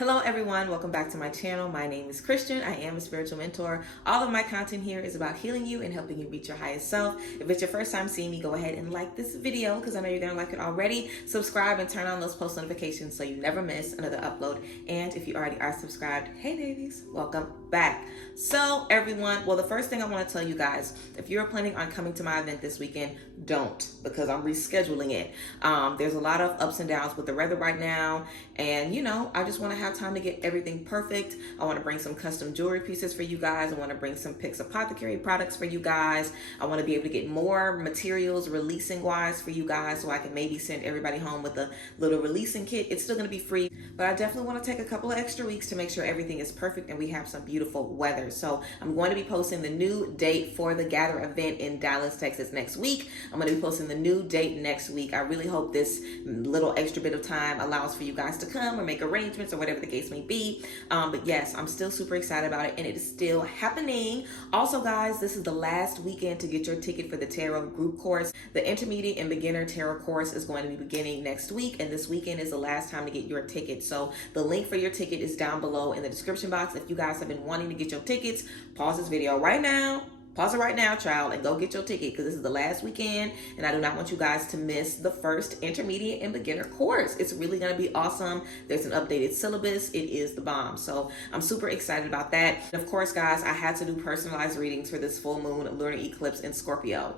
Hello everyone, welcome back to my channel. My name is Christian. I am a spiritual mentor. All of my content here is about healing you and helping you reach your highest self. If it's your first time seeing me, go ahead and like this video because I know you're gonna like it already. Subscribe and turn on those post notifications so you never miss another upload. And if you already are subscribed, hey babies, welcome back. So everyone, well, the first thing I want to tell you guys, if you're planning on coming to my event this weekend, don't, because I'm rescheduling it. There's a lot of ups and downs with the weather right now, and I just want to have time to get everything perfect. I want to bring some custom jewelry pieces for you guys. I want to bring some Pixie apothecary products for you guys. I want to be able to get more materials releasing wise for you guys, so I can maybe send everybody home with a little releasing kit. It's still going to be free, but I definitely want to take a couple of extra weeks to make sure everything is perfect and we have some beautiful weather. So I'm going to be posting the new date for the Gather event in Dallas, Texas next week. I'm going to be posting the new date next week. I really hope this little extra bit of time allows for you guys to come or make arrangements or whatever the case may be. But yes, I'm still super excited about it and it is still happening. Also guys, this is the last weekend to get your ticket for the tarot group course. The intermediate and beginner tarot course is going to be beginning next week, and this weekend is the last time to get your ticket. So the link for your ticket is down below in the description box. If you guys have been wanting to get your tickets, pause this video right now. Pause it right now, child, and go get your ticket because this is the last weekend and I do not want you guys to miss the first intermediate and beginner course. It's really going to be awesome. There's an updated syllabus. It is the bomb. So I'm super excited about that. And of course, guys, I had to do personalized readings for this full moon lunar eclipse in Scorpio.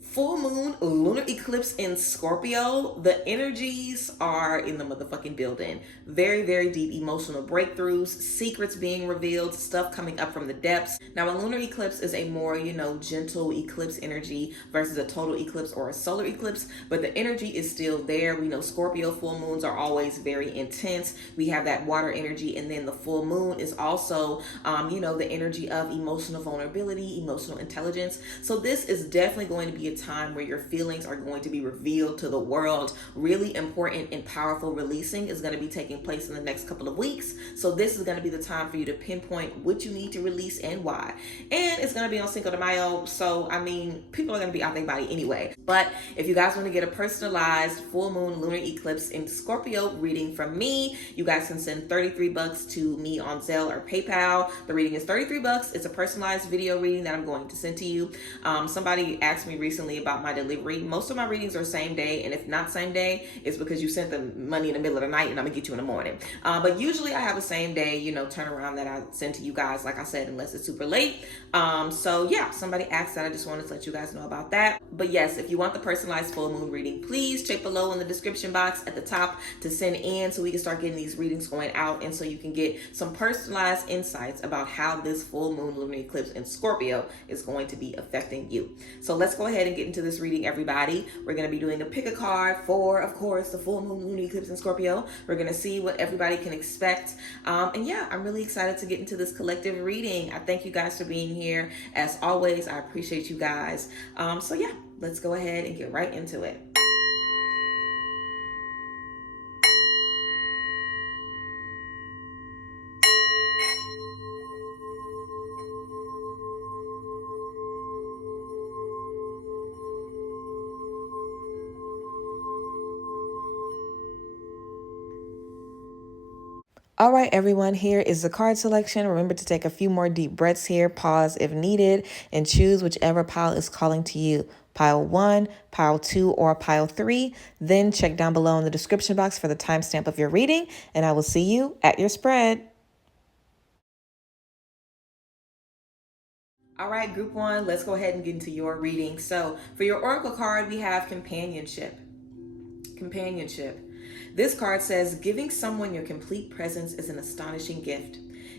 Full moon lunar eclipse in Scorpio, the energies are in the motherfucking building. Very, very deep emotional breakthroughs, secrets being revealed, stuff coming up from the depths. Now, a lunar eclipse is a more, gentle eclipse energy versus a total eclipse or a solar eclipse, but the energy is still there. We know Scorpio full moons are always very intense. We have that water energy, and then the full moon is also, the energy of emotional vulnerability, emotional intelligence. So this is definitely going to be a time where your feelings are going to be revealed to the world. Really important and powerful releasing is going to be taking place in the next couple of weeks. So this is going to be the time for you to pinpoint what you need to release and why. And it's going to be on Cinco de Mayo. So, people are going to be out their body anyway. But if you guys want to get a personalized full moon lunar eclipse in Scorpio reading from me, you guys can send $33 to me on Zelle or PayPal. The reading is $33. It's a personalized video reading that I'm going to send to you. Somebody asked me recently about my delivery. Most of my readings are same day, and if not same day, it's because you sent the money in the middle of the night and I'm gonna get you in the morning. But usually I have a same day, turnaround that I send to you guys, like I said, unless it's super late. So yeah, somebody asked that. I just wanted to let you guys know about that. But yes, if you want the personalized full moon reading, please check below in the description box at the top to send in so we can start getting these readings going out, and so you can get some personalized insights about how this full moon lunar eclipse in Scorpio is going to be affecting you. So let's go ahead and get into this reading, everybody. We're going to be doing a pick a card for, of course, the full moon lunar eclipse in Scorpio. We're going to see what everybody can expect. And yeah, I'm really excited to get into this collective reading. I thank you guys for being here. As always, I appreciate you guys. So yeah, let's go ahead and get right into it. All right, everyone, here is the card selection. Remember to take a few more deep breaths here, pause if needed, and choose whichever pile is calling to you. Pile 1, pile 2, or pile 3. Then check down below in the description box for the timestamp of your reading, and I will see you at your spread. All right, group 1, let's go ahead and get into your reading. So for your oracle card, we have companionship. Companionship. This card says, giving someone your complete presence is an astonishing gift.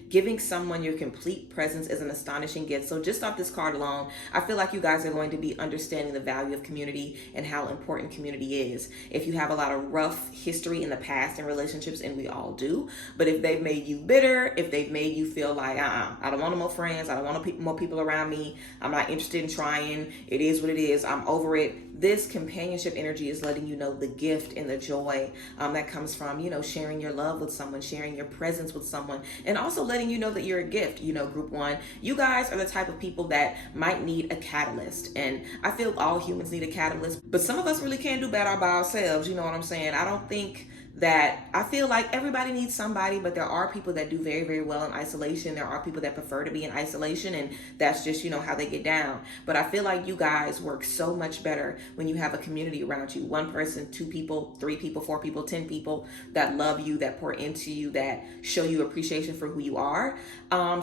Giving someone your complete presence is an astonishing gift. So just off this card alone, I feel like you guys are going to be understanding the value of community and how important community is. If you have a lot of rough history in the past in relationships, and we all do, but if they've made you bitter, if they've made you feel like, I don't want no more friends, I don't want more people around me, I'm not interested in trying, it is what it is, I'm over it. This companionship energy is letting you know the gift and the joy that comes from, sharing your love with someone, sharing your presence with someone, and also letting you know that you're a gift. Group 1, you guys are the type of people that might need a catalyst. And I feel all humans need a catalyst, but some of us really can't do better by ourselves. You know what I'm saying? I don't think that I feel like everybody needs somebody, but there are people that do very, very well in isolation. There are people that prefer to be in isolation, and that's just, how they get down. But I feel like you guys work so much better when you have a community around you. One person, two people, three people, four people, 10 people that love you, that pour into you, that show you appreciation for who you are.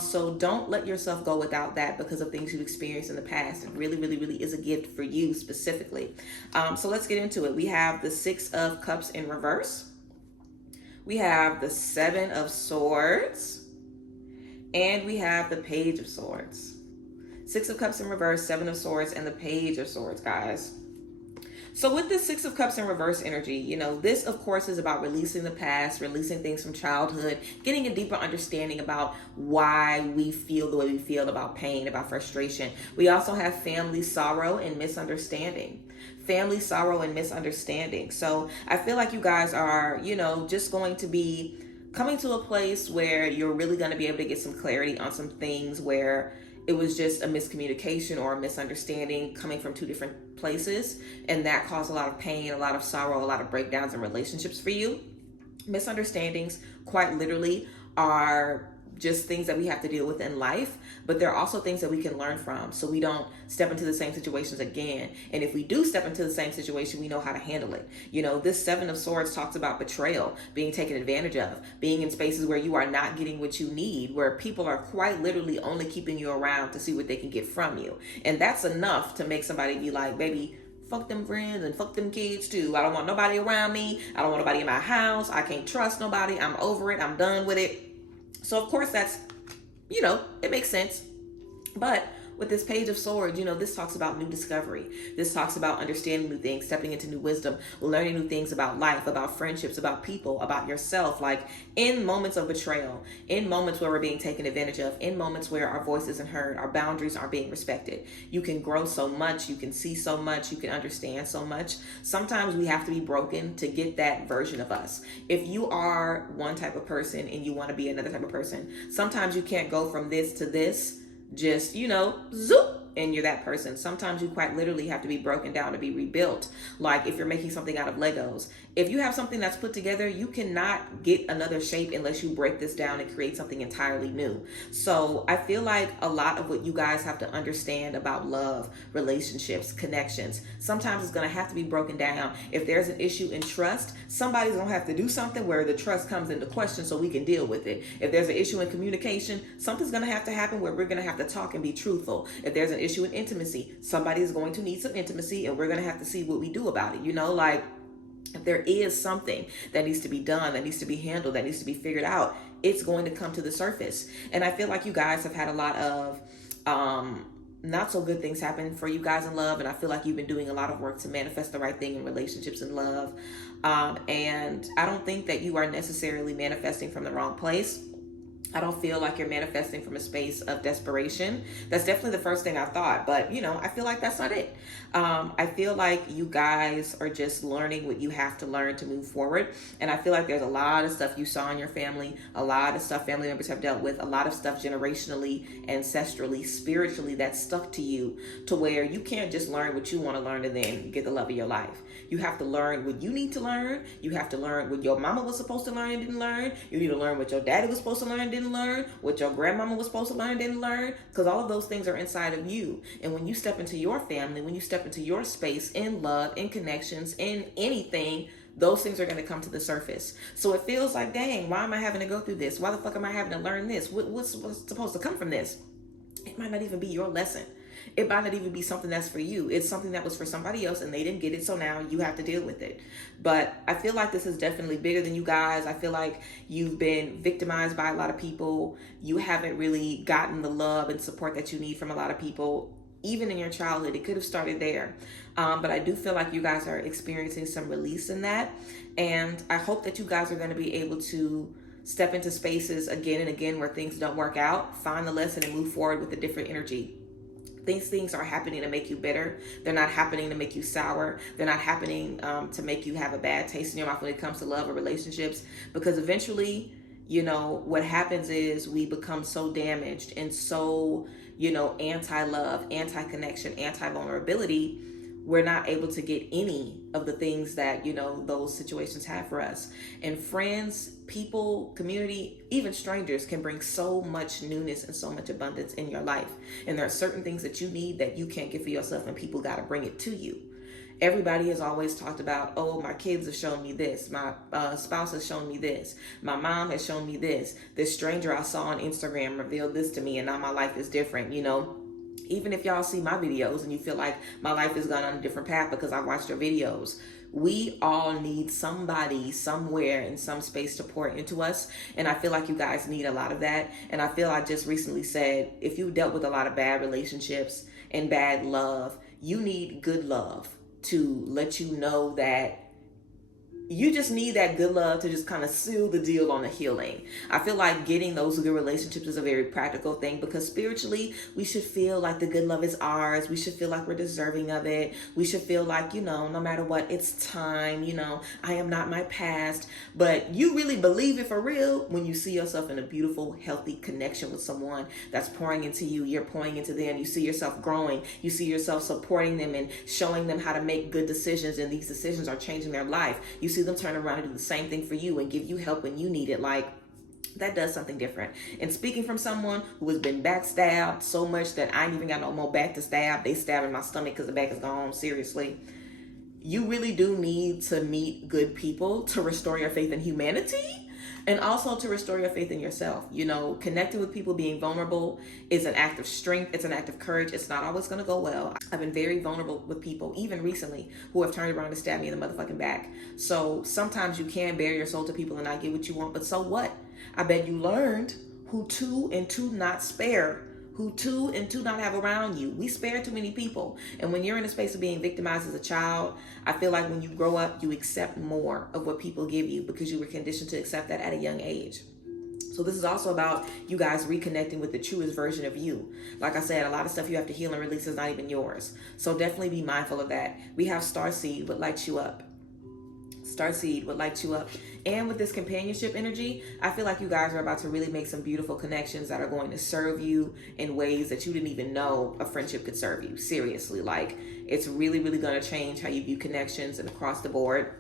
So don't let yourself go without that because of things you've experienced in the past. It really, really, really is a gift for you specifically. So let's get into it. We have the Six of Cups in reverse. We have the Seven of Swords, and we have the Page of Swords. Six of Cups in reverse, Seven of Swords, and the Page of Swords, guys. So with the Six of Cups in reverse energy, this of course is about releasing the past, releasing things from childhood, getting a deeper understanding about why we feel the way we feel, about pain, about frustration. We also have family sorrow and misunderstanding. Family sorrow and misunderstanding. So I feel like you guys are, just going to be coming to a place where you're really going to be able to get some clarity on some things where it was just a miscommunication or a misunderstanding coming from two different places. And that caused a lot of pain, a lot of sorrow, a lot of breakdowns in relationships for you. Misunderstandings, quite literally, are just things that we have to deal with in life, but there are also things that we can learn from so we don't step into the same situations again. And if we do step into the same situation, we know how to handle it. This Seven of Swords talks about betrayal, being taken advantage of, being in spaces where you are not getting what you need, where people are quite literally only keeping you around to see what they can get from you. And that's enough to make somebody be like, baby, fuck them friends and fuck them kids too. I don't want nobody around me. I don't want nobody in my house. I can't trust nobody. I'm over it. I'm done with it. So of course that's, it makes sense. But with this Page of Swords, this talks about new discovery. This talks about understanding new things, stepping into new wisdom, learning new things about life, about friendships, about people, about yourself. Like in moments of betrayal, in moments where we're being taken advantage of, in moments where our voice isn't heard, our boundaries aren't being respected. You can grow so much, you can see so much, you can understand so much. Sometimes we have to be broken to get that version of us. If you are one type of person and you want to be another type of person, sometimes you can't go from this to this just, zoop, and you're that person. Sometimes you quite literally have to be broken down to be rebuilt. Like if you're making something out of Legos, if you have something that's put together, you cannot get another shape unless you break this down and create something entirely new. So I feel like a lot of what you guys have to understand about love, relationships, connections, sometimes it's going to have to be broken down. If there's an issue in trust, somebody's going to have to do something where the trust comes into question so we can deal with it. If there's an issue in communication, something's going to have to happen where we're going to have to talk and be truthful. If there's an issue in intimacy, somebody's going to need some intimacy and we're going to have to see what we do about it. If there is something that needs to be done, that needs to be handled, that needs to be figured out, it's going to come to the surface. And I feel like you guys have had a lot of not so good things happen for you guys in love. And I feel like you've been doing a lot of work to manifest the right thing in relationships and love. And I don't think that you are necessarily manifesting from the wrong place. I don't feel like you're manifesting from a space of desperation. That's definitely the first thing I thought, but I feel like that's not it. I feel like you guys are just learning what you have to learn to move forward. And I feel like there's a lot of stuff you saw in your family, a lot of stuff family members have dealt with, a lot of stuff generationally, ancestrally, spiritually that's stuck to you to where you can't just learn what you want to learn and then get the love of your life. You have to learn what you need to learn. You have to learn what your mama was supposed to learn and didn't learn. You need to learn what your daddy was supposed to learn and didn't learn, what your grandmama was supposed to learn and didn't learn, because all of those things are inside of you. And when you step into your family, when you step into your space in love, in connections, in anything, those things are going to come to the surface. So it feels like, dang, why am I having to go through this? Why the fuck am I having to learn this? What's supposed to come from this? It might not even be your lesson. It might not even be something that's for you. It's something that was for somebody else and they didn't get it. So now you have to deal with it. But I feel like this is definitely bigger than you guys. I feel like you've been victimized by a lot of people. You haven't really gotten the love and support that you need from a lot of people. Even in your childhood, it could have started there. But I do feel like you guys are experiencing some release in that. And I hope that you guys are going to be able to step into spaces again and again where things don't work out, find the lesson and move forward with a different energy. These things are happening to make you bitter. They're not happening to make you sour. They're not happening to make you have a bad taste in your mouth when it comes to love or relationships. Because eventually, what happens is we become so damaged and so, anti-love, anti-connection, anti-vulnerability, we're not able to get any of the things that, those situations have for us. And friends, people, community, even strangers can bring so much newness and so much abundance in your life. And there are certain things that you need that you can't get for yourself, and people got to bring it to you. Everybody has always talked about, oh, my kids have shown me this. My spouse has shown me this. My mom has shown me this. This stranger I saw on Instagram revealed this to me, and now my life is different, Even if y'all see my videos and you feel like my life has gone on a different path because I watched your videos, we all need somebody somewhere in some space to pour into us. And I feel like you guys need a lot of that. And I feel I just recently said, if you dealt with a lot of bad relationships and bad love, you need good love to let you know that you just need that good love to just kind of seal the deal on the healing. I feel like getting those good relationships is a very practical thing, because spiritually, we should feel like the good love is ours. We should feel like we're deserving of it. We should feel like, no matter what, it's time, I am not my past. But you really believe it for real when you see yourself in a beautiful, healthy connection with someone that's pouring into you. You're pouring into them. You see yourself growing. You see yourself supporting them and showing them how to make good decisions. And these decisions are changing their life. You see them turn around and do the same thing for you and give you help when you need it. Like, that does something different. And speaking from someone who has been backstabbed so much that I ain't even got no more back to stab. They stab in my stomach because the back is gone. Seriously. You really do need to meet good people to restore your faith in humanity. And also to restore your faith in yourself. Connecting with people, being vulnerable is an act of strength. It's an act of courage. It's not always going to go well. I've been very vulnerable with people, even recently, who have turned around and stabbed me in the motherfucking back. So sometimes you can bare your soul to people and not get what you want. But so what? I bet you learned who to and to not spare. Who to and to not have around you. We spare too many people. And when you're in a space of being victimized as a child, I feel like when you grow up, you accept more of what people give you because you were conditioned to accept that at a young age. So this is also about you guys reconnecting with the truest version of you. Like I said, a lot of stuff you have to heal and release is not even yours. So definitely be mindful of that. We have Starseed, what lights you up. Starseed would light you up. And with this companionship energy, I feel like you guys are about to really make some beautiful connections that are going to serve you in ways that you didn't even know a friendship could serve you. Seriously, like, it's really, really going to change how you view connections and across the board.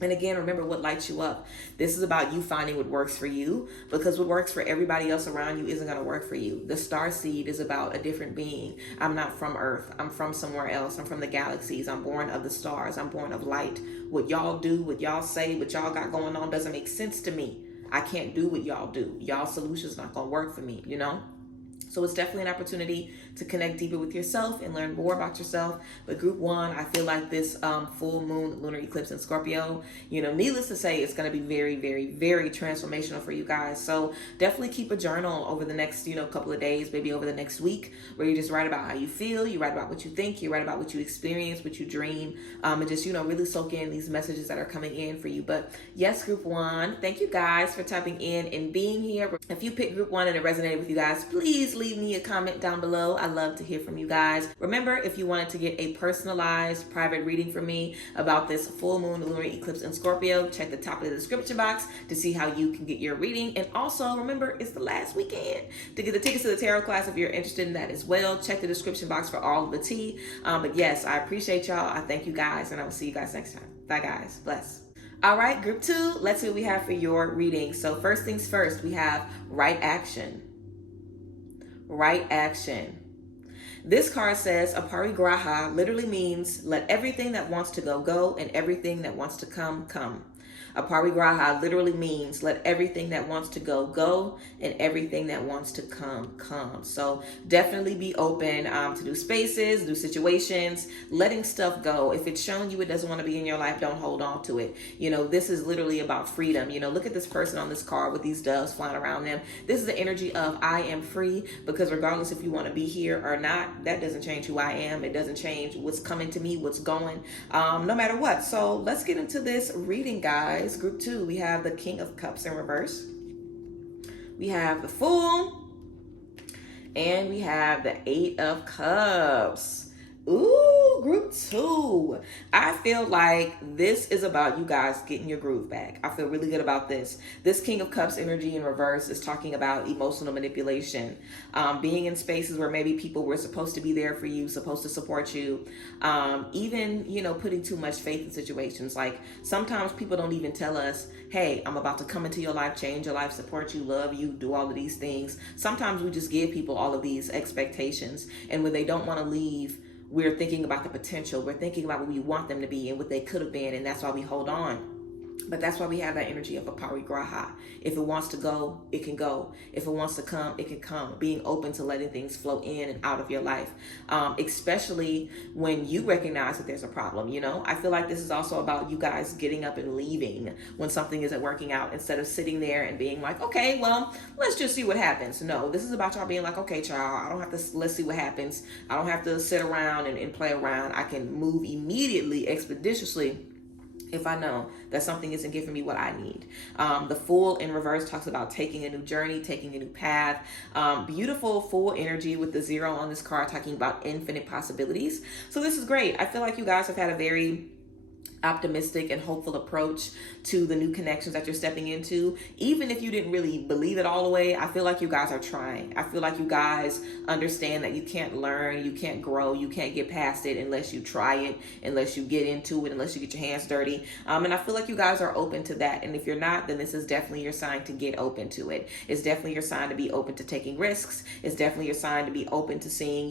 And again, remember what lights you up. This is about you finding what works for you, because what works for everybody else around you isn't going to work for you. The star seed is about a different being. I'm not from Earth. I'm from somewhere else. I'm from the galaxies. I'm born of the stars. I'm born of light. What y'all do, what y'all say, what y'all got going on doesn't make sense to me. I can't do what y'all do. Y'all solution's not going to work for me, So it's definitely an opportunity to connect deeper with yourself and learn more about yourself. But group one, I feel like this full moon lunar eclipse in Scorpio, needless to say, it's going to be very, very, very transformational for you guys. So definitely keep a journal over the next, couple of days, maybe over the next week, where you just write about how you feel, you write about what you think, you write about what you experience, what you dream, and just, really soak in these messages that are coming in for you. But yes, group one, thank you guys for tapping in and being here. If you picked group one and it resonated with you guys, please leave me a comment down below. I love to hear from you guys. Remember, if you wanted to get a personalized private reading from me about this full moon lunar eclipse in Scorpio, check the top of the description box to see how you can get your reading. And also remember, it's the last weekend to get the tickets to the tarot class if you're interested in that as well. Check the description box for all of the tea. But yes, I appreciate y'all. I thank you guys, and I will see you guys next time. Bye guys. Bless. All right, group two, let's see what we have for your reading. So first things first, we have right action. Right action. This card says aparigraha literally means let everything that wants to go, go, and everything that wants to come, come. Aparigraha literally means let everything that wants to go, go, and everything that wants to come, come. So definitely be open to new spaces, new situations, letting stuff go. If it's showing you it doesn't want to be in your life, don't hold on to it. This is literally about freedom. Look at this person on this card with these doves flying around them. This is the energy of I am free, because regardless if you want to be here or not, that doesn't change who I am. It doesn't change what's coming to me, what's going, no matter what. So let's get into this reading, guys. Group two, we have the King of Cups in reverse. We have the Fool. And we have the Eight of Cups. Ooh, group 2. I feel like this is about you guys getting your groove back. I feel really good about this. This King of Cups energy in reverse is talking about emotional manipulation, being in spaces where maybe people were supposed to be there for you, supposed to support you, even, putting too much faith in situations. Like sometimes people don't even tell us, hey, I'm about to come into your life, change your life, support you, love you, do all of these things. Sometimes we just give people all of these expectations, and when they don't want to leave, we're thinking about the potential. We're thinking about what we want them to be and what they could have been, and that's why we hold on. But that's why we have that energy of a parigraha. If it wants to go, it can go. If it wants to come, it can come. Being open to letting things flow in and out of your life, especially when you recognize that there's a problem. I feel like this is also about you guys getting up and leaving when something isn't working out, instead of sitting there and being like, okay, well, let's just see what happens. No, this is about y'all being like, okay, child, I don't have to, let's see what happens. I don't have to sit around and play around. I can move immediately, expeditiously, if I know that something isn't giving me what I need. The Fool in reverse talks about taking a new journey, taking a new path. Beautiful Fool energy with the 0 on this card, talking about infinite possibilities. So this is great. I feel like you guys have had a very optimistic and hopeful approach to the new connections that you're stepping into. Even if you didn't really believe it all the way, I feel like you guys are trying. I feel like you guys understand that you can't learn, you can't grow, you can't get past it unless you try it, unless you get into it, unless you get your hands dirty. And I feel like you guys are open to that. And if you're not, then this is definitely your sign to get open to it. It's definitely your sign to be open to taking risks. It's definitely your sign to be open to seeing,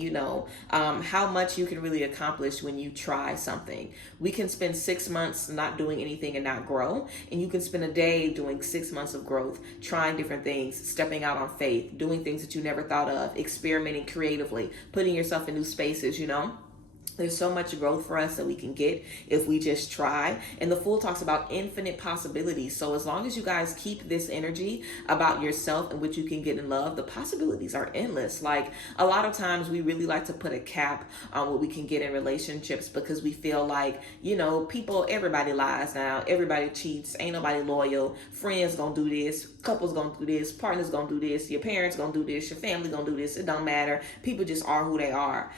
how much you can really accomplish when you try something. We can spend 6 months not doing anything and not grow, and you can spend a day doing 6 months of growth, trying different things, stepping out on faith, doing things that you never thought of, experimenting creatively, putting yourself in new spaces. There's so much growth for us that we can get if we just try. And the Fool talks about infinite possibilities. So as long as you guys keep this energy about yourself and what you can get in love, the possibilities are endless. Like a lot of times we really like to put a cap on what we can get in relationships, because we feel like, everybody lies now, everybody cheats, ain't nobody loyal, friends gonna do this, couples gonna do this, partners gonna do this, your parents gonna do this, your family gonna do this. It don't matter. People just are who they are.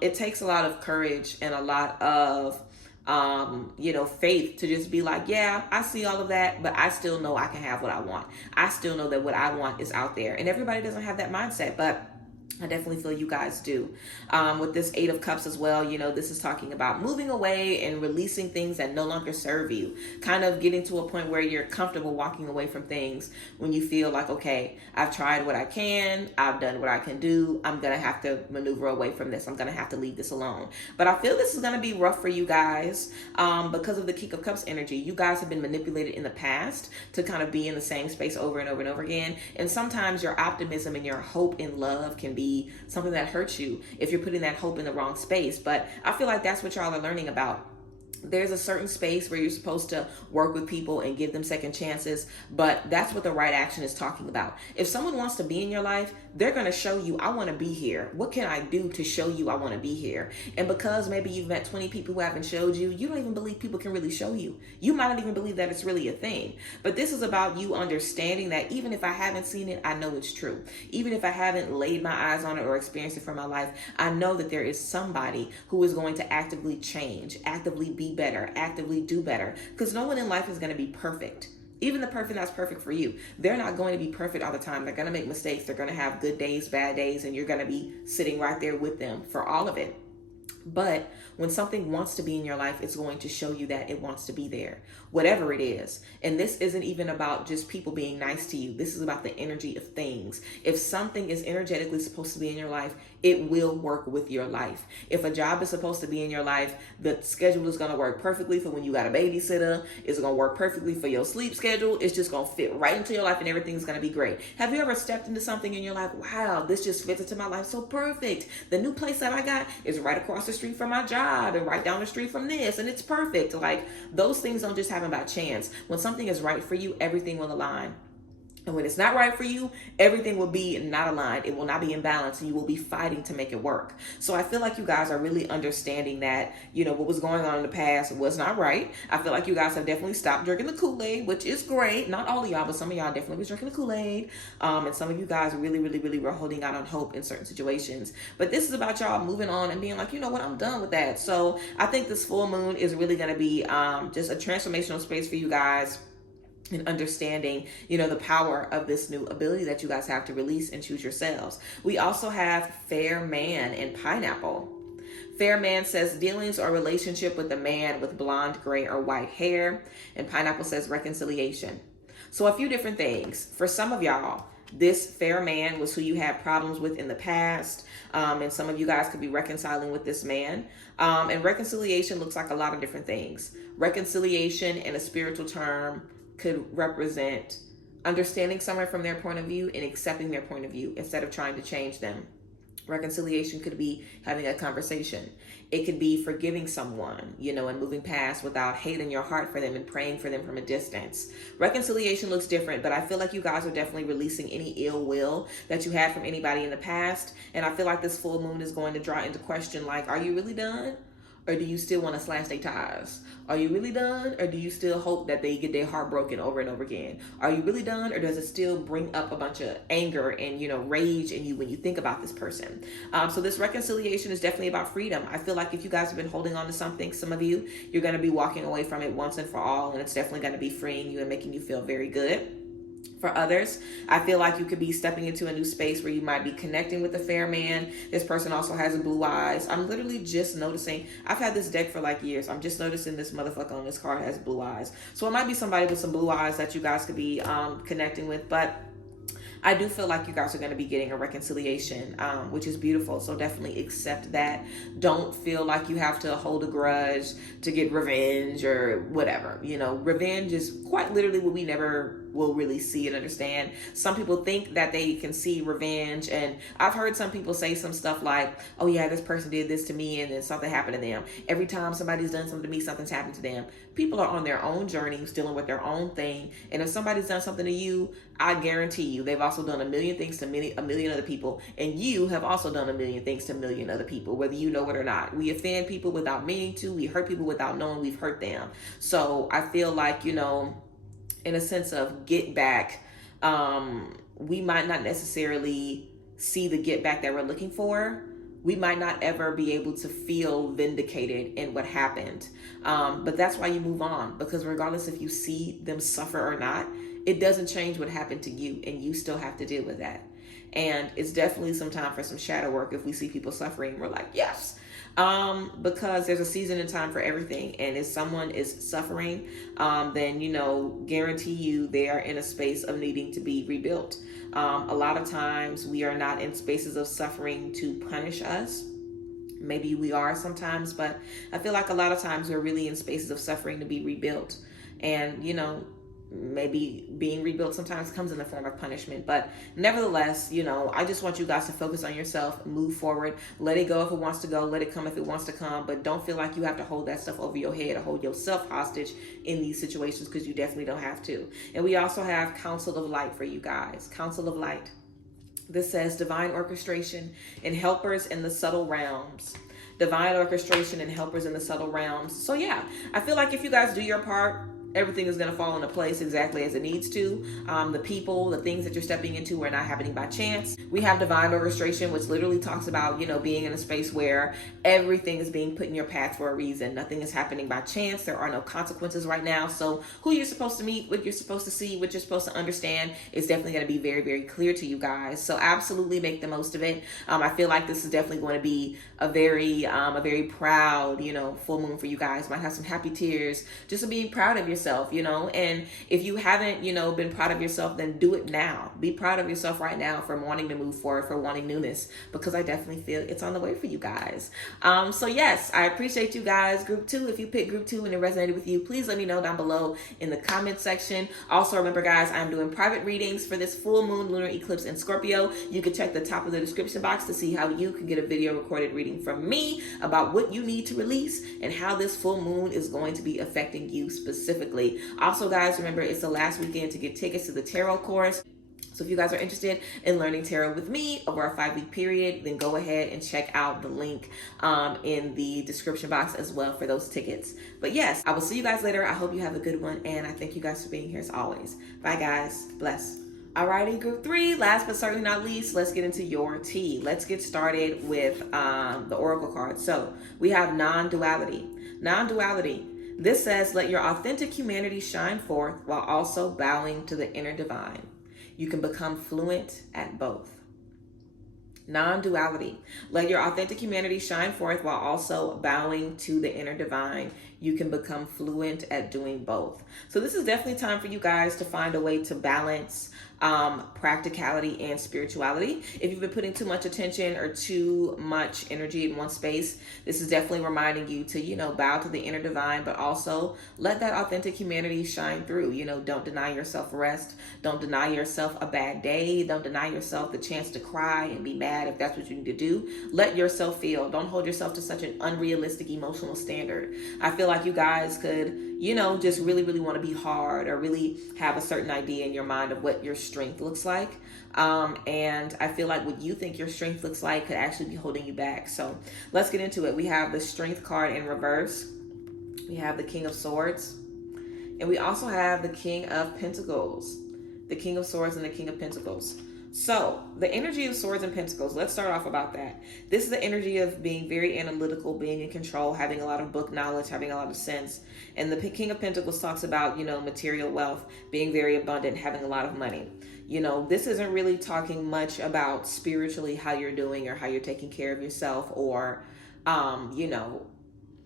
It takes a lot of courage and a lot of faith to just be like, yeah, I see all of that, but I still know I can have what I want. I still know that what I want is out there, and everybody doesn't have that mindset, but I definitely feel you guys do. With this 8 of Cups as well, this is talking about moving away and releasing things that no longer serve you. Kind of getting to a point where you're comfortable walking away from things when you feel like, okay, I've tried what I can, I've done what I can do, I'm going to have to maneuver away from this, I'm going to have to leave this alone. But I feel this is going to be rough for you guys because of the King of Cups energy. You guys have been manipulated in the past to kind of be in the same space over and over and over again. And sometimes your optimism and your hope in love can be something that hurts you if you're putting that hope in the wrong space. But I feel like that's what y'all are learning about. There's a certain space where you're supposed to work with people and give them second chances, but that's what the right action is talking about. If someone wants to be in your life, they're going to show you, I want to be here. What can I do to show you I want to be here? And because maybe you've met 20 people who haven't showed you, you don't even believe people can really show you. You might not even believe that it's really a thing. But this is about you understanding that even if I haven't seen it, I know it's true. Even if I haven't laid my eyes on it or experienced it for my life, I know that there is somebody who is going to actively change, actively be better, actively do better, because no one in life is going to be perfect. Even the person that's perfect for you, they're not going to be perfect all the time. They're going to make mistakes. They're going to have good days, bad days, and you're going to be sitting right there with them for all of it. But when something wants to be in your life, it's going to show you that it wants to be there, whatever it is. And this isn't even about just people being nice to you. This is about the energy of things. If something is energetically supposed to be in your life, it will work with your life. If a job is supposed to be in your life, the schedule is going to work perfectly for when you got a babysitter. It's going to work perfectly for your sleep schedule. It's just going to fit right into your life and everything's going to be great. Have you ever stepped into something in your life? Wow, this just fits into my life so perfect. The new place that I got is right across the street from my job and right down the street from this, and it's perfect. Like, those things don't just happen by chance. When something is right for you, everything will align. And when it's not right for you, everything will be not aligned. It will not be in balance, and you will be fighting to make it work. So I feel like you guys are really understanding that, what was going on in the past was not right. I feel like you guys have definitely stopped drinking the Kool-Aid, which is great. Not all of y'all, but some of y'all definitely was drinking the Kool-Aid. And some of you guys really, really, really were holding out on hope in certain situations. But this is about y'all moving on and being like, you know what, I'm done with that. So I think this full moon is really going to be just a transformational space for you guys, and understanding, the power of this new ability that you guys have to release and choose yourselves. We also have Fair Man and Pineapple. Fair Man says dealings or relationship with a man with blonde, gray, or white hair. And Pineapple says reconciliation. So a few different things. For some of y'all, this fair man was who you had problems with in the past. And some of you guys could be reconciling with this man. And reconciliation looks like a lot of different things. Reconciliation in a spiritual term could represent understanding someone from their point of view and accepting their point of view instead of trying to change them. Reconciliation could be having a conversation. It could be forgiving someone, and moving past without hate in your heart for them and praying for them from a distance. Reconciliation looks different, but I feel like you guys are definitely releasing any ill will that you had from anybody in the past. And I feel like this full moon is going to draw into question, like, are you really done? Or do you still want to slash their ties? Are you really done? Or do you still hope that they get their heart broken over and over again? Are you really done? Or does it still bring up a bunch of anger and, rage in you when you think about this person? So this reconciliation is definitely about freedom. I feel like if you guys have been holding on to something, some of you, you're going to be walking away from it once and for all. And it's definitely going to be freeing you and making you feel very good. For others, I feel like you could be stepping into a new space where you might be connecting with a fair man. This person also has blue eyes. I'm literally just noticing, I've had this deck for like years. I'm just noticing this motherfucker on this card has blue eyes. So it might be somebody with some blue eyes that you guys could be connecting with. But I do feel like you guys are going to be getting a reconciliation, which is beautiful. So definitely accept that. Don't feel like you have to hold a grudge to get revenge or whatever. Revenge is quite literally what we never will really see and understand. Some people think that they can see revenge, and I've heard some people say some stuff like, oh yeah, this person did this to me and then something happened to them. Every time somebody's done something to me, something's happened to them. People are on their own journeys, dealing with their own thing, and if somebody's done something to you, I guarantee you they've also done a million things to a million other people, and you have also done a million things to a million other people, whether you know it or not. We offend people without meaning to. We hurt people without knowing we've hurt them. So I feel like, in a sense of get back, we might not necessarily see the get back that we're looking for. We might not ever be able to feel vindicated in what happened. But that's why you move on, because regardless if you see them suffer or not, it doesn't change what happened to you, and you still have to deal with that. And it's definitely some time for some shadow work. If we see people suffering, we're like, yes. Because there's a season and time for everything. And if someone is suffering, then, guarantee you they are in a space of needing to be rebuilt. A lot of times we are not in spaces of suffering to punish us. Maybe we are sometimes, but I feel like a lot of times we're really in spaces of suffering to be rebuilt. And, maybe being rebuilt sometimes comes in the form of punishment, but nevertheless, I just want you guys to focus on yourself, move forward, let it go if it wants to go, let it come if it wants to come, but don't feel like you have to hold that stuff over your head or hold yourself hostage in these situations, because you definitely don't have to. And we also have Council of Light for you guys. Council of Light. This says divine orchestration and helpers in the subtle realms. Divine orchestration and helpers in the subtle realms. So yeah, I feel like if you guys do your part, everything is going to fall into place exactly as it needs to. The people, the things that you're stepping into are not happening by chance. We have divine orchestration, which literally talks about, being in a space where everything is being put in your path for a reason. Nothing is happening by chance. There are no consequences right now. So who you're supposed to meet, what you're supposed to see, what you're supposed to understand is definitely going to be very, very clear to you guys. So absolutely make the most of it. I feel like this is definitely going to be a very proud, full moon for you guys. Might have some happy tears just of being proud of yourself. And if you haven't, been proud of yourself, then do it now. Be proud of yourself right now for wanting to move forward, for wanting newness, because I definitely feel it's on the way for you guys. So yes, I appreciate you guys. Group 2, if you picked group 2 and it resonated with you, please let me know down below in the comment section. Also remember guys, I'm doing private readings for this full moon lunar eclipse in Scorpio. You can check the top of the description box to see how you can get a video recorded reading from me about what you need to release and how this full moon is going to be affecting you specifically. Also guys, remember it's the last weekend to get tickets to the tarot course. So if you guys are interested in learning tarot with me over a 5-week period, then go ahead and check out the link in the description box as well for those tickets. But yes, I will see you guys later. I hope you have a good one, and I thank you guys for being here as always. Bye guys. Bless. Alrighty, group 3, last but certainly not least, let's get into your tea. Let's get started with the oracle card. So we have non-duality. Non-duality. This says, let your authentic humanity shine forth while also bowing to the inner divine. You can become fluent at both. Non-duality. Let your authentic humanity shine forth while also bowing to the inner divine. You can become fluent at doing both. So this is definitely time for you guys to find a way to balance practicality and spirituality. If you've been putting too much attention or too much energy in one space, this is definitely reminding you to, bow to the inner divine, but also let that authentic humanity shine through. Don't deny yourself rest. Don't deny yourself a bad day. Don't deny yourself the chance to cry and be mad if that's what you need to do. Let yourself feel. Don't hold yourself to such an unrealistic emotional standard. I feel like you guys could, just really, really want to be hard or really have a certain idea in your mind of what your strength looks like. And I feel like what you think your strength looks like could actually be holding you back. So let's get into it. We have the Strength card in reverse. We have the King of Swords. And we also have the King of Pentacles. The King of Swords and the King of Pentacles. So the energy of Swords and Pentacles, let's start off about that. This is the energy of being very analytical, being in control, having a lot of book knowledge, having a lot of sense. And the King of Pentacles talks about, material wealth, being very abundant, having a lot of money. This isn't really talking much about spiritually how you're doing or how you're taking care of yourself or,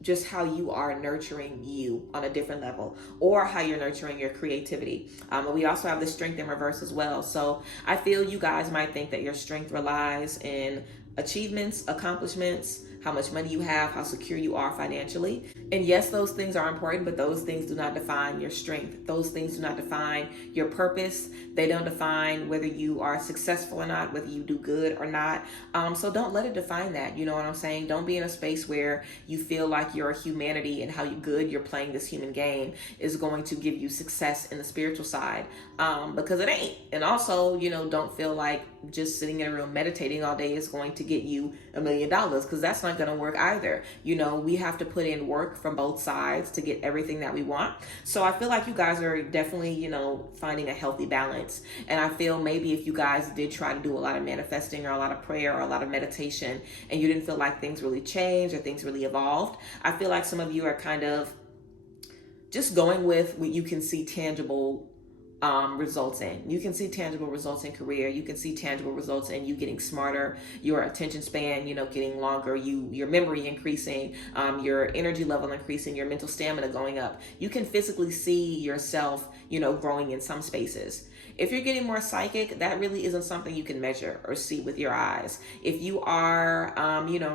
just how you are nurturing you on a different level or how you're nurturing your creativity. But we also have the Strength in reverse as well. So I feel you guys might think that your strength relies in achievements, accomplishments, how much money you have, how secure you are financially. And yes, those things are important, but those things do not define your strength. Those things do not define your purpose. They don't define whether you are successful or not, whether you do good or not. So don't let it define that. You know what I'm saying? Don't be in a space where you feel like your humanity and how good you're playing this human game is going to give you success in the spiritual side, because it ain't. And also, don't feel like just sitting in a room meditating all day is going to get you $1 million, because that's not going to work either. We have to put in work from both sides to get everything that we want. So I feel like you guys are definitely, finding a healthy balance. And I feel maybe if you guys did try to do a lot of manifesting or a lot of prayer or a lot of meditation and you didn't feel like things really changed or things really evolved, I feel like some of you are kind of just going with what you can see tangible results in. You can see tangible results in career. You can see tangible results in you getting smarter, your attention span, getting longer, your memory increasing, your energy level increasing, your mental stamina going up. You can physically see yourself, growing in some spaces. If you're getting more psychic, that really isn't something you can measure or see with your eyes. If you are,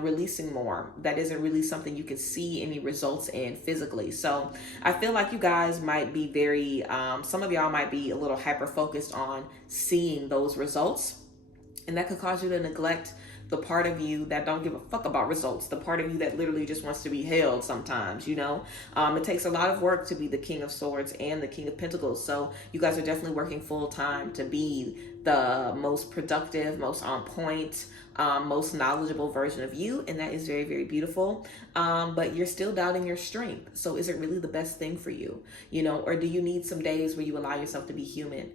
releasing more, that isn't really something you can see any results in physically. So I feel like you guys might be very, some of y'all might be a little hyper focused on seeing those results. And that could cause you to neglect the part of you that don't give a fuck about results, the part of you that literally just wants to be held sometimes, It takes a lot of work to be the King of Swords and the King of Pentacles. So you guys are definitely working full time to be the most productive, most on point, most knowledgeable version of you. And that is very, very beautiful. But you're still doubting your strength. So is it really the best thing for you? Or do you need some days where you allow yourself to be human?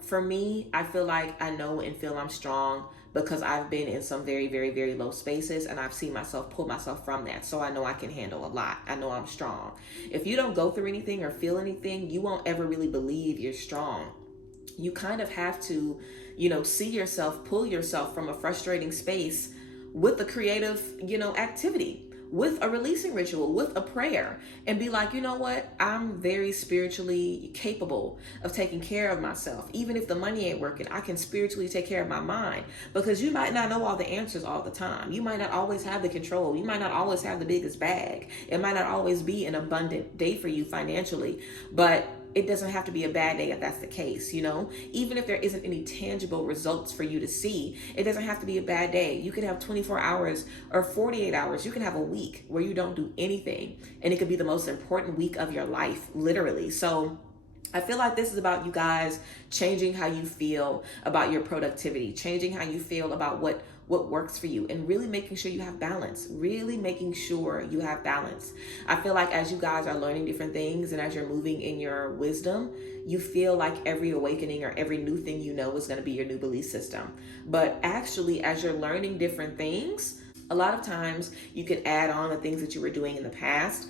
For me, I feel like I know and feel I'm strong because I've been in some very, very, very low spaces and I've seen myself pull myself from that. So I know I can handle a lot. I know I'm strong. If you don't go through anything or feel anything, you won't ever really believe you're strong. You kind of have to, see yourself, pull yourself from a frustrating space with a creative, activity, with a releasing ritual, with a prayer, and be like, you know what? I'm very spiritually capable of taking care of myself. Even if the money ain't working, I can spiritually take care of my mind, because you might not know all the answers all the time. You might not always have the control. You might not always have the biggest bag. It might not always be an abundant day for you financially, but it doesn't have to be a bad day if that's the case, Even if there isn't any tangible results for you to see, it doesn't have to be a bad day. You could have 24 hours or 48 hours. You can have a week where you don't do anything, and it could be the most important week of your life, literally. So I feel like this is about you guys changing how you feel about your productivity, changing how you feel about what works for you, and really making sure you have balance, really making sure you have balance. I feel like as you guys are learning different things and as you're moving in your wisdom, you feel like every awakening or every new thing you know is going to be your new belief system. But actually, as you're learning different things, a lot of times you can add on the things that you were doing in the past.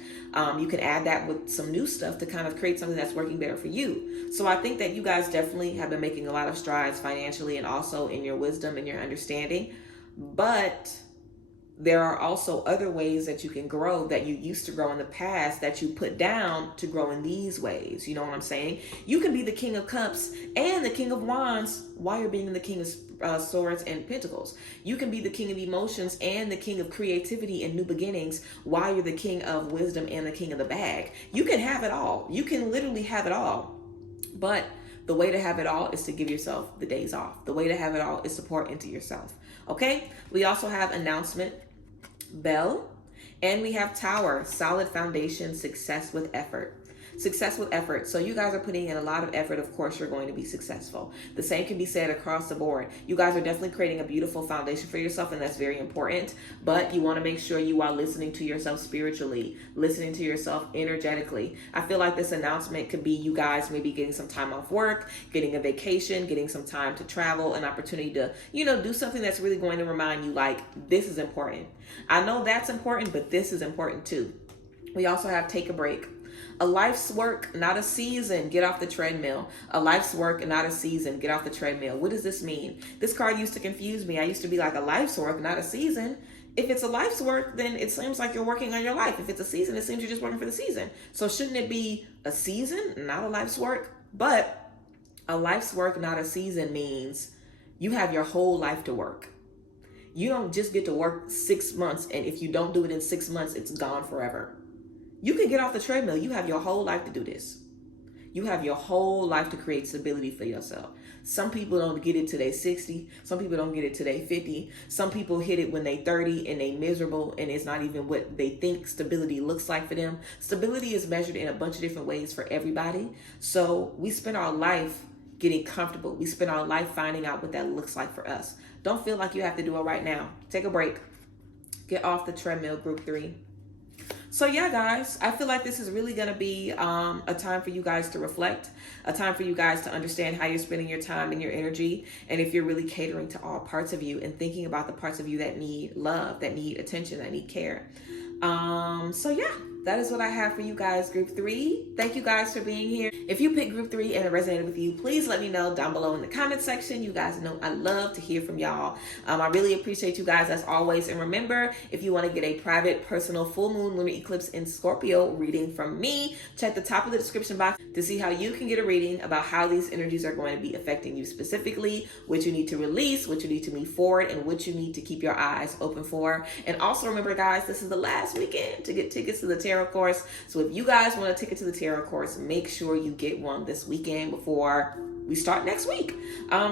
You can add that with some new stuff to kind of create something that's working better for you. So I think that you guys definitely have been making a lot of strides financially and also in your wisdom and your understanding. But there are also other ways that you can grow that you used to grow in the past that you put down to grow in these ways. You know what I'm saying? You can be the King of Cups and the King of Wands while you're being the King of Swords and Pentacles. You can be the King of Emotions and the King of Creativity and New Beginnings while you're the King of Wisdom and the King of the Bag. You can have it all. You can literally have it all. But the way to have it all is to give yourself the days off. The way to have it all is to pour into yourself. Okay? We also have announcement, bell, and we have tower, solid foundation, success with effort. Success with effort. So you guys are putting in a lot of effort. Of course, you're going to be successful. The same can be said across the board. You guys are definitely creating a beautiful foundation for yourself, and that's very important. But you want to make sure you are listening to yourself spiritually, listening to yourself energetically. I feel like this announcement could be you guys maybe getting some time off work, getting a vacation, getting some time to travel, an opportunity to, do something that's really going to remind you like, this is important. I know that's important, but this is important too. We also have take a break. A life's work, not a season. Get off the treadmill. A life's work, not a season. Get off the treadmill. What does this mean? This card used to confuse me. I used to be like, a life's work, not a season. If it's a life's work, then it seems like you're working on your life. If it's a season, it seems you're just working for the season. So shouldn't it be a season, not a life's work? But a life's work, not a season means you have your whole life to work. You don't just get to work 6 months, and if you don't do it in 6 months, it's gone forever. You can get off the treadmill. You have your whole life to do this. You have your whole life to create stability for yourself. Some people don't get it till they 60. Some people don't get it till they 50. Some people hit it when they 30 and they miserable, and it's not even what they think stability looks like for them. Stability is measured in a bunch of different ways for everybody. So we spend our life getting comfortable. We spend our life finding out what that looks like for us. Don't feel like you have to do it right now. Take a break. Get off the treadmill, group 3. So yeah, guys, I feel like this is really going to be a time for you guys to reflect, a time for you guys to understand how you're spending your time and your energy, and if you're really catering to all parts of you and thinking about the parts of you that need love, that need attention, that need care. So yeah, that is what I have for you guys, group 3. Thank you guys for being here. If you picked group 3 and it resonated with you, please let me know down below in the comment section. You guys know I love to hear from y'all. I really appreciate you guys as always. And remember, if you want to get a private, personal full moon lunar eclipse in Scorpio reading from me, check the top of the description box to see how you can get a reading about how these energies are going to be affecting you specifically, what you need to release, what you need to move forward, and what you need to keep your eyes open for. And also remember, guys, this is the last weekend to get tickets to the tarot course. So if you guys want a ticket to the tarot course, make sure you get one this weekend before we start next week.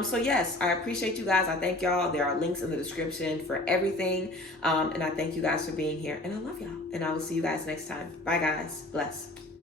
So yes, I appreciate you guys. I thank y'all. There are links in the description for everything. And I thank you guys for being here, and I love y'all, and I will see you guys next time. Bye guys. Bless.